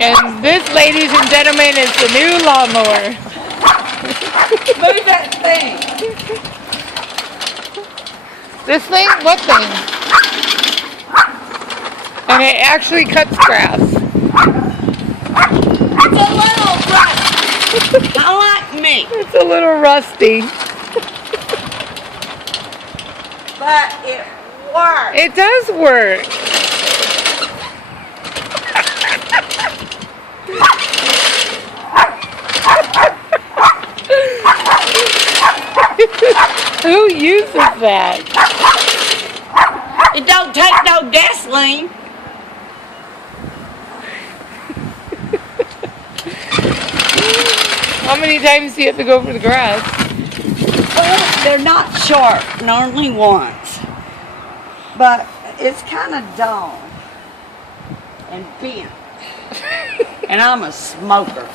And this, ladies and gentlemen, is the new lawnmower. Move that thing. This thing? What thing? And it actually cuts grass. It's a little rough. Not like me. It's a little rusty. But it works. It does work. Who uses that? It don't take no gasoline. How many times do you have to go for the grass? Well, they're not sharp, and only once. But it's kind of dull and bent. And I'm a smoker.